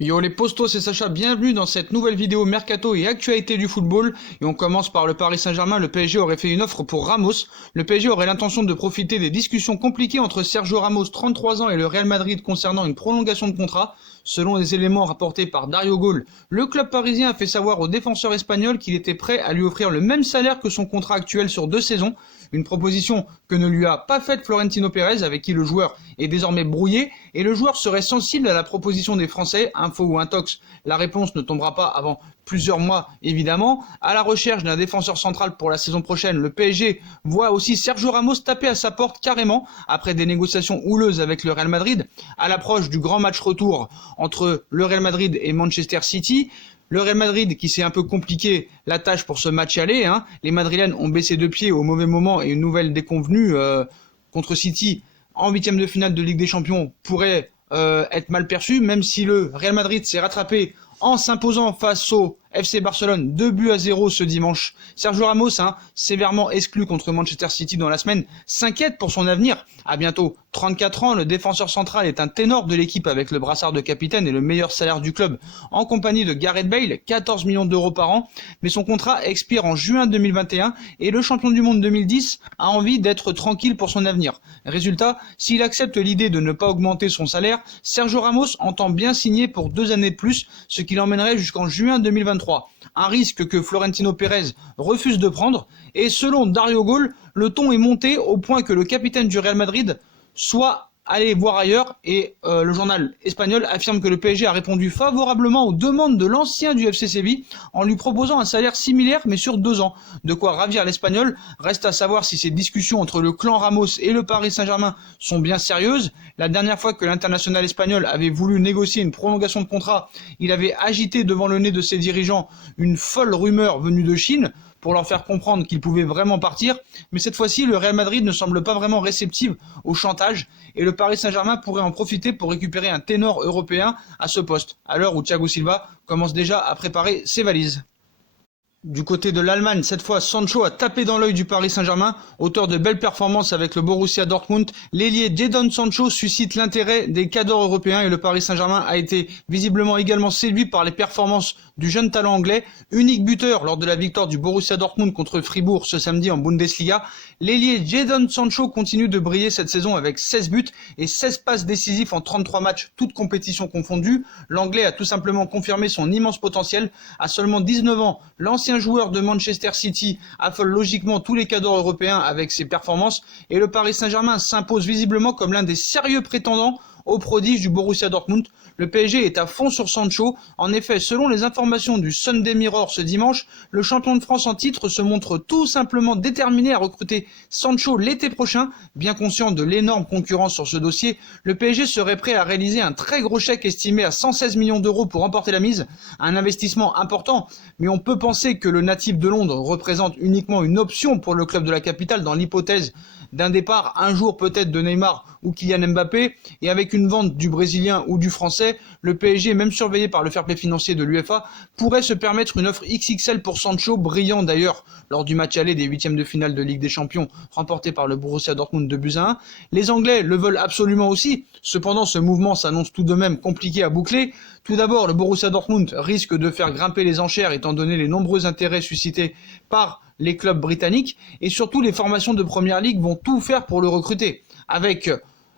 Yo les postos, c'est Sacha, bienvenue dans cette nouvelle vidéo mercato et actualité du football. Et on commence par le Paris Saint-Germain. Le PSG aurait fait une offre pour Ramos. Le PSG aurait l'intention de profiter des discussions compliquées entre Sergio Ramos, 33 ans, et le Real Madrid concernant une prolongation de contrat. Selon les éléments rapportés par Dario Gol, le club parisien a fait savoir au défenseur espagnol qu'il était prêt à lui offrir le même salaire que son contrat actuel sur 2 saisons. Une proposition que ne lui a pas faite Florentino Pérez, avec qui le joueur est désormais brouillé, et le joueur serait sensible à la proposition des Français. Info ou intox, la réponse ne tombera pas avant plusieurs mois évidemment. À la recherche d'un défenseur central pour la saison prochaine, le PSG voit aussi Sergio Ramos taper à sa porte carrément, après des négociations houleuses avec le Real Madrid, à l'approche du grand match retour entre le Real Madrid et Manchester City. Le Real Madrid qui s'est un peu compliqué la tâche pour ce match aller, hein. Les Madrilènes ont baissé de pied au mauvais moment et une nouvelle déconvenue contre City en huitième de finale de Ligue des Champions pourrait être mal perçue, même si le Real Madrid s'est rattrapé en s'imposant face au FC Barcelone 2-0 ce dimanche. Sergio Ramos, sévèrement exclu contre Manchester City dans la semaine, s'inquiète pour son avenir. À bientôt 34 ans, le défenseur central est un ténor de l'équipe avec le brassard de capitaine et le meilleur salaire du club, en compagnie de Gareth Bale, 14 millions d'euros par an. Mais son contrat expire en juin 2021 et le champion du monde 2010 a envie d'être tranquille pour son avenir. Résultat, s'il accepte l'idée de ne pas augmenter son salaire, Sergio Ramos entend bien signer pour 2 années de plus, ce qui l'emmènerait jusqu'en juin 2023. Un risque que Florentino Pérez refuse de prendre, et selon Dario Gol, le ton est monté au point que le capitaine du Real Madrid soit allé voir ailleurs, et le journal espagnol affirme que le PSG a répondu favorablement aux demandes de l'ancien du FC Séville en lui proposant un salaire similaire mais sur 2 ans. De quoi ravir l'Espagnol. Reste à savoir si ces discussions entre le clan Ramos et le Paris Saint-Germain sont bien sérieuses. La dernière fois que l'international espagnol avait voulu négocier une prolongation de contrat, il avait agité devant le nez de ses dirigeants une folle rumeur venue de Chine pour leur faire comprendre qu'ils pouvaient vraiment partir. Mais cette fois-ci, le Real Madrid ne semble pas vraiment réceptif au chantage et le Paris Saint-Germain pourrait en profiter pour récupérer un ténor européen à ce poste, à l'heure où Thiago Silva commence déjà à préparer ses valises. Du côté de l'Allemagne, cette fois, Sancho a tapé dans l'œil du Paris Saint-Germain. Auteur de belles performances avec le Borussia Dortmund, l'ailier Jadon Sancho suscite l'intérêt des cadors européens et le Paris Saint-Germain a été visiblement également séduit par les performances du jeune talent anglais, unique buteur lors de la victoire du Borussia Dortmund contre Fribourg ce samedi en Bundesliga. L'ailier Jadon Sancho continue de briller cette saison avec 16 buts et 16 passes décisives en 33 matchs, toutes compétitions confondues. L'Anglais a tout simplement confirmé son immense potentiel. À seulement 19 ans, l'ancien joueur de Manchester City affole logiquement tous les cadors européens avec ses performances et le Paris Saint-Germain s'impose visiblement comme l'un des sérieux prétendants au prodige du Borussia Dortmund. Le PSG est à fond sur Sancho. En effet, selon les informations du Sunday Mirror ce dimanche, le champion de France en titre se montre tout simplement déterminé à recruter Sancho l'été prochain. Bien conscient de l'énorme concurrence sur ce dossier, le PSG serait prêt à réaliser un très gros chèque estimé à 116 millions d'euros pour remporter la mise. Un investissement important, mais on peut penser que le natif de Londres représente uniquement une option pour le club de la capitale dans l'hypothèse d'un départ un jour peut-être de Neymar ou Kylian Mbappé, et avec une vente du Brésilien ou du Français, le PSG, même surveillé par le fair play financier de l'UEFA, pourrait se permettre une offre XXL pour Sancho, brillant d'ailleurs lors du match aller des huitièmes de finale de Ligue des Champions, remporté par le Borussia Dortmund 2-1. Les Anglais le veulent absolument aussi, cependant ce mouvement s'annonce tout de même compliqué à boucler. Tout d'abord, le Borussia Dortmund risque de faire grimper les enchères étant donné les nombreux intérêts suscités par les clubs britanniques, et surtout les formations de Première Ligue vont tout faire pour le recruter. Avec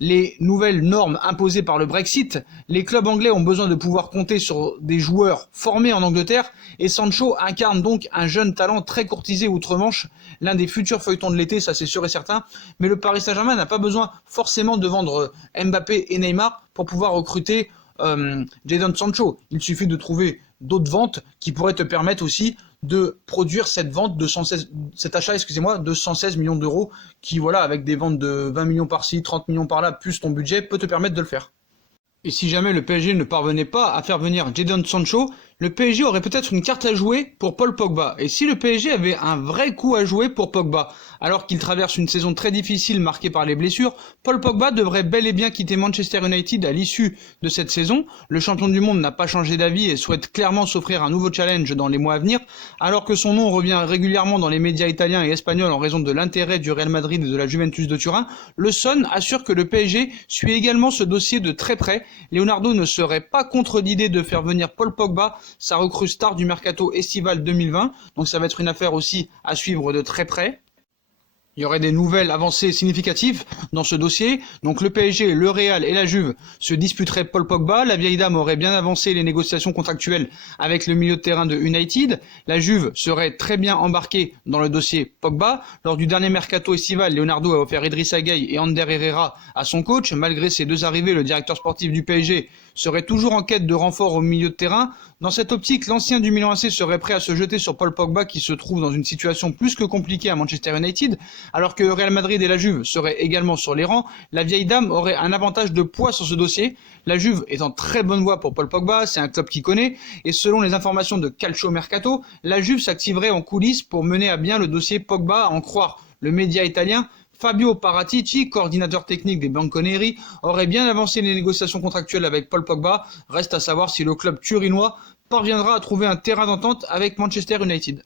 les nouvelles normes imposées par le Brexit, les clubs anglais ont besoin de pouvoir compter sur des joueurs formés en Angleterre, et Sancho incarne donc un jeune talent très courtisé outre-Manche, l'un des futurs feuilletons de l'été, ça c'est sûr et certain. Mais le Paris Saint-Germain n'a pas besoin forcément de vendre Mbappé et Neymar pour pouvoir recruter Jadon Sancho. Il suffit de trouver d'autres ventes qui pourraient te permettre aussi de produire cette vente de 116, cet achat, de 116 millions d'euros qui, voilà, avec des ventes de 20 millions par-ci, 30 millions par-là, plus ton budget, peut te permettre de le faire. Et si jamais le PSG ne parvenait pas à faire venir Jadon Sancho, le PSG aurait peut-être une carte à jouer pour Paul Pogba. Et si le PSG avait un vrai coup à jouer pour Pogba, alors qu'il traverse une saison très difficile marquée par les blessures, Paul Pogba devrait bel et bien quitter Manchester United à l'issue de cette saison. Le champion du monde n'a pas changé d'avis et souhaite clairement s'offrir un nouveau challenge dans les mois à venir, alors que son nom revient régulièrement dans les médias italiens et espagnols en raison de l'intérêt du Real Madrid et de la Juventus de Turin. Le Sun assure que le PSG suit également ce dossier de très près. Leonardo ne serait pas contre l'idée de faire venir Paul Pogba, sa recrue star du mercato estival 2020, donc ça va être une affaire aussi à suivre de très près. Il y aurait des nouvelles avancées significatives dans ce dossier. Donc le PSG, le Real et la Juve se disputeraient Paul Pogba. La vieille dame aurait bien avancé les négociations contractuelles avec le milieu de terrain de United. La Juve serait très bien embarquée dans le dossier Pogba. Lors du dernier mercato estival, Leonardo a offert Idrissa Gueye et Ander Herrera à son coach. Malgré ces deux arrivées, le directeur sportif du PSG serait toujours en quête de renfort au milieu de terrain. Dans cette optique, l'ancien du Milan AC serait prêt à se jeter sur Paul Pogba qui se trouve dans une situation plus que compliquée à Manchester United, alors que Real Madrid et la Juve seraient également sur les rangs. La vieille dame aurait un avantage de poids sur ce dossier. La Juve est en très bonne voie pour Paul Pogba, c'est un club qui connaît, et selon les informations de Calcio Mercato, la Juve s'activerait en coulisses pour mener à bien le dossier Pogba, à en croire le média italien. Fabio Paratici, coordinateur technique des Bianconeri, aurait bien avancé les négociations contractuelles avec Paul Pogba. Reste à savoir si le club turinois parviendra à trouver un terrain d'entente avec Manchester United.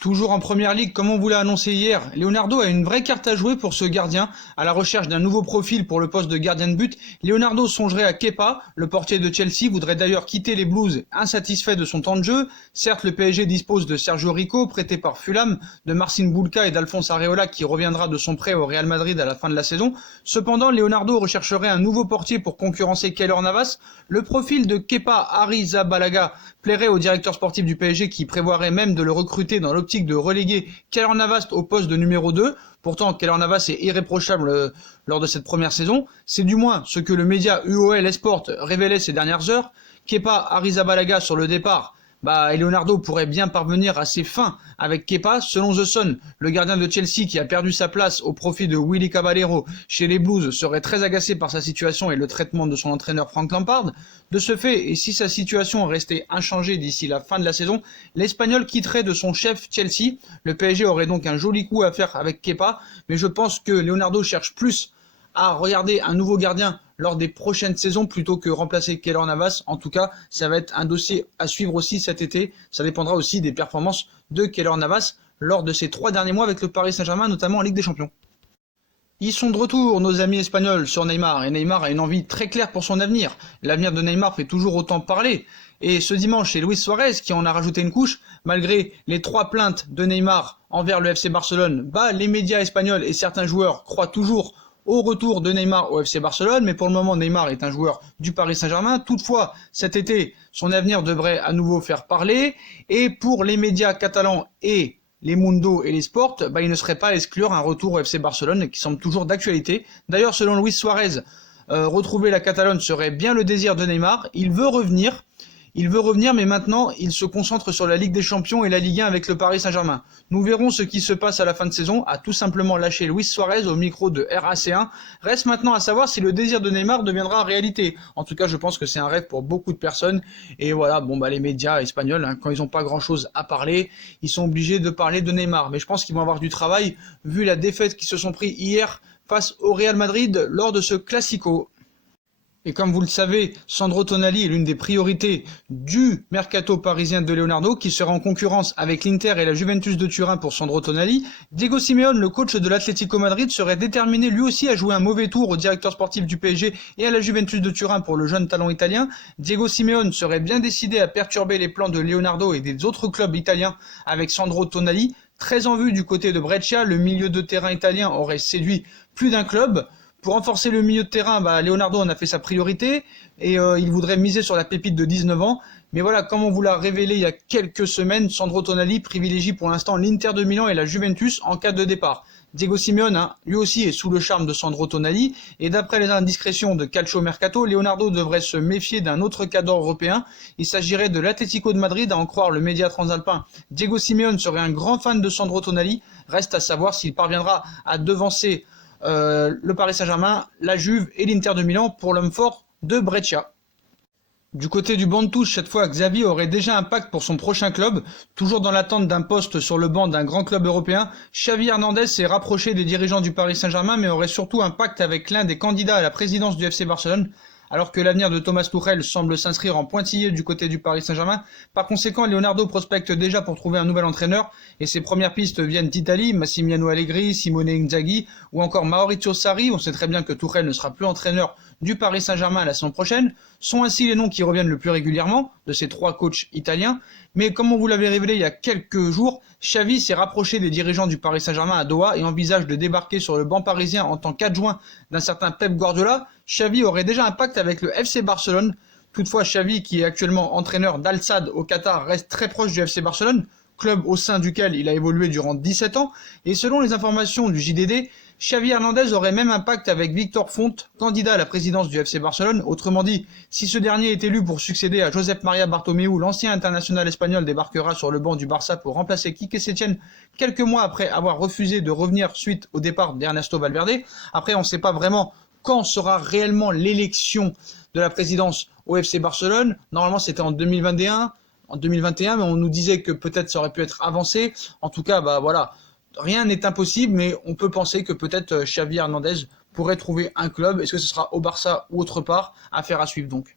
Toujours en première ligue, comme on vous l'a annoncé hier, Leonardo a une vraie carte à jouer pour ce gardien. À la recherche d'un nouveau profil pour le poste de gardien de but, Leonardo songerait à Kepa. Le portier de Chelsea voudrait d'ailleurs quitter les Blues insatisfait de son temps de jeu. Certes, le PSG dispose de Sergio Rico, prêté par Fulham, de Marcin Bulka et d'Alphonse Areola qui reviendra de son prêt au Real Madrid à la fin de la saison. Cependant, Leonardo rechercherait un nouveau portier pour concurrencer Keylor Navas. Le profil de Kepa Arrizabalaga plairait au directeur sportif du PSG qui prévoirait même de le recruter dans l'optique de reléguer Keylor Navas au poste de numéro 2. Pourtant, Keylor Navas est irréprochable lors de cette première saison. C'est du moins ce que le média UOL Esport révélait ces dernières heures. Kepa Arrizabalaga sur le départ, Leonardo pourrait bien parvenir à ses fins avec Kepa. Selon The Sun, le gardien de Chelsea qui a perdu sa place au profit de Willy Caballero chez les Blues serait très agacé par sa situation et le traitement de son entraîneur Frank Lampard. De ce fait, et si sa situation restait inchangée d'ici la fin de la saison, l'Espagnol quitterait de son chef Chelsea. Le PSG aurait donc un joli coup à faire avec Kepa, mais je pense que Leonardo cherche plus à regarder un nouveau gardien lors des prochaines saisons plutôt que remplacer Keylor Navas. En tout cas, ça va être un dossier à suivre aussi cet été. Ça dépendra aussi des performances de Keylor Navas lors de ces 3 derniers mois avec le Paris Saint-Germain, notamment en Ligue des Champions. Ils sont de retour, nos amis espagnols, sur Neymar, et Neymar a une envie très claire pour son avenir. L'avenir de Neymar fait toujours autant parler. Et ce dimanche, c'est Luis Suarez qui en a rajouté une couche. Malgré les 3 plaintes de Neymar envers le FC Barcelone, les médias espagnols et certains joueurs croient toujours au retour de Neymar au FC Barcelone, mais pour le moment Neymar est un joueur du Paris Saint-Germain. Toutefois, cet été, son avenir devrait à nouveau faire parler, et pour les médias catalans et les Mundo et les Sports, il ne serait pas à exclure un retour au FC Barcelone qui semble toujours d'actualité. D'ailleurs, selon Luis Suarez, retrouver la Catalogne serait bien le désir de Neymar. Il veut revenir, mais maintenant, il se concentre sur la Ligue des Champions et la Ligue 1 avec le Paris Saint-Germain. Nous verrons ce qui se passe à la fin de saison, a tout simplement lâché Luis Suarez au micro de RAC1. Reste maintenant à savoir si le désir de Neymar deviendra réalité. En tout cas, je pense que c'est un rêve pour beaucoup de personnes. Et voilà, les médias espagnols, quand ils n'ont pas grand-chose à parler, ils sont obligés de parler de Neymar. Mais je pense qu'ils vont avoir du travail, vu la défaite qu'ils se sont pris hier face au Real Madrid lors de ce Classico. Et comme vous le savez, Sandro Tonali est l'une des priorités du mercato parisien de Leonardo, qui sera en concurrence avec l'Inter et la Juventus de Turin pour Sandro Tonali. Diego Simeone, le coach de l'Atlético Madrid, serait déterminé lui aussi à jouer un mauvais tour au directeur sportif du PSG et à la Juventus de Turin pour le jeune talent italien. Diego Simeone serait bien décidé à perturber les plans de Leonardo et des autres clubs italiens avec Sandro Tonali. Très en vue du côté de Brescia, le milieu de terrain italien aurait séduit plus d'un club. Pour renforcer le milieu de terrain, Leonardo en a fait sa priorité et il voudrait miser sur la pépite de 19 ans. Mais voilà, comme on vous l'a révélé il y a quelques semaines, Sandro Tonali privilégie pour l'instant l'Inter de Milan et la Juventus en cas de départ. Diego Simeone, lui aussi, est sous le charme de Sandro Tonali, et d'après les indiscrétions de Calcio Mercato, Leonardo devrait se méfier d'un autre cadre européen. Il s'agirait de l'Atlético de Madrid, à en croire le média transalpin. Diego Simeone serait un grand fan de Sandro Tonali. Reste à savoir s'il parviendra à devancer le Paris Saint-Germain, la Juve et l'Inter de Milan pour l'homme fort de Brescia. Du côté du banc de touche, cette fois, Xavi aurait déjà un pacte pour son prochain club. Toujours dans l'attente d'un poste sur le banc d'un grand club européen, Xavi Hernandez s'est rapproché des dirigeants du Paris Saint-Germain, mais aurait surtout un pacte avec l'un des candidats à la présidence du FC Barcelone. Alors que l'avenir de Thomas Tuchel semble s'inscrire en pointillé du côté du Paris Saint-Germain, par conséquent, Leonardo prospecte déjà pour trouver un nouvel entraîneur, et ses premières pistes viennent d'Italie, Massimiliano Allegri, Simone Inzaghi, ou encore Maurizio Sarri. On sait très bien que Tuchel ne sera plus entraîneur du Paris Saint-Germain la saison prochaine, sont ainsi les noms qui reviennent le plus régulièrement de ces trois coachs italiens. Mais comme on vous l'avait révélé il y a quelques jours, Xavi s'est rapproché des dirigeants du Paris Saint-Germain à Doha et envisage de débarquer sur le banc parisien en tant qu'adjoint d'un certain Pep Guardiola. Xavi aurait déjà un pacte avec le FC Barcelone. Toutefois, Xavi, qui est actuellement entraîneur d'Al Sadd au Qatar, reste très proche du FC Barcelone, club au sein duquel il a évolué durant 17 ans. Et selon les informations du JDD, Xavi Hernandez aurait même un pacte avec Victor Font, candidat à la présidence du FC Barcelone. Autrement dit, si ce dernier est élu pour succéder à Josep Maria Bartomeu, l'ancien international espagnol débarquera sur le banc du Barça pour remplacer Quique Setién quelques mois après avoir refusé de revenir suite au départ d'Ernesto Valverde. Après, on ne sait pas vraiment quand sera réellement l'élection de la présidence au FC Barcelone. Normalement, c'était en 2021, mais on nous disait que peut-être ça aurait pu être avancé. En tout cas, voilà. Rien n'est impossible, mais on peut penser que peut-être Xavi Hernandez pourrait trouver un club. Est-ce que ce sera au Barça ou autre part? Affaire à suivre donc.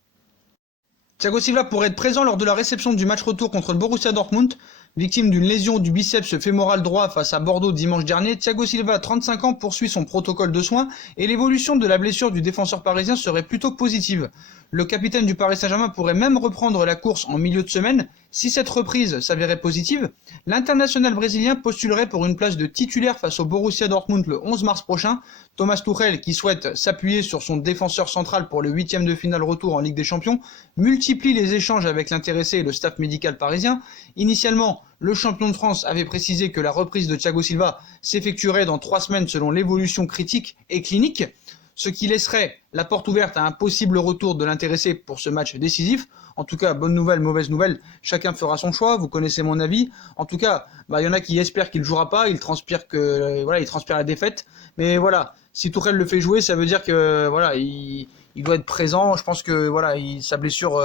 Thiago Silva pourrait être présent lors de la réception du match retour contre le Borussia Dortmund. Victime d'une lésion du biceps fémoral droit face à Bordeaux dimanche dernier, Thiago Silva, 35 ans, poursuit son protocole de soins et l'évolution de la blessure du défenseur parisien serait plutôt positive. Le capitaine du Paris Saint-Germain pourrait même reprendre la course en milieu de semaine. Si cette reprise s'avérait positive, l'international brésilien postulerait pour une place de titulaire face au Borussia Dortmund le 11 mars prochain. Thomas Tuchel, qui souhaite s'appuyer sur son défenseur central pour le 8e de finale retour en Ligue des Champions, multiplie les échanges avec l'intéressé et le staff médical parisien. Initialement, le champion de France avait précisé que la reprise de Thiago Silva s'effectuerait dans 3 semaines selon l'évolution critique et clinique, ce qui laisserait la porte ouverte à un possible retour de l'intéressé pour ce match décisif. En tout cas, bonne nouvelle, mauvaise nouvelle, chacun fera son choix, vous connaissez mon avis. En tout cas, y en a qui espèrent qu'il ne jouera pas, il transpire la défaite. Mais voilà, si Tuchel le fait jouer, ça veut dire que il doit être présent. Je pense que sa blessure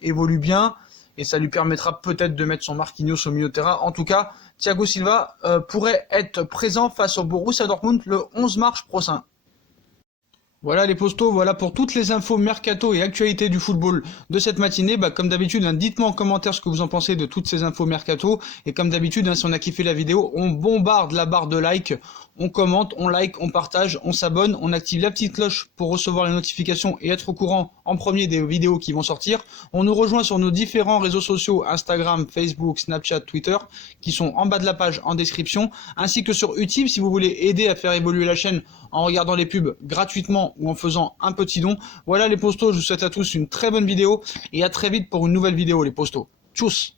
évolue bien. Et ça lui permettra peut-être de mettre son Marquinhos au milieu de terrain. En tout cas, Thiago Silva pourrait être présent face au Borussia Dortmund le 11 mars prochain. Voilà les postos, voilà pour toutes les infos mercato et actualités du football de cette matinée. Comme d'habitude, dites-moi en commentaire ce que vous en pensez de toutes ces infos mercato. Et comme d'habitude, si on a kiffé la vidéo, on bombarde la barre de like, on commente, on like, on partage, on s'abonne, on active la petite cloche pour recevoir les notifications et être au courant en premier des vidéos qui vont sortir. On nous rejoint sur nos différents réseaux sociaux, Instagram, Facebook, Snapchat, Twitter, qui sont en bas de la page en description, ainsi que sur Utip si vous voulez aider à faire évoluer la chaîne en regardant les pubs gratuitement ou en faisant un petit don. Voilà les postos, je vous souhaite à tous une très bonne vidéo et à très vite pour une nouvelle vidéo les postos. Tchuss!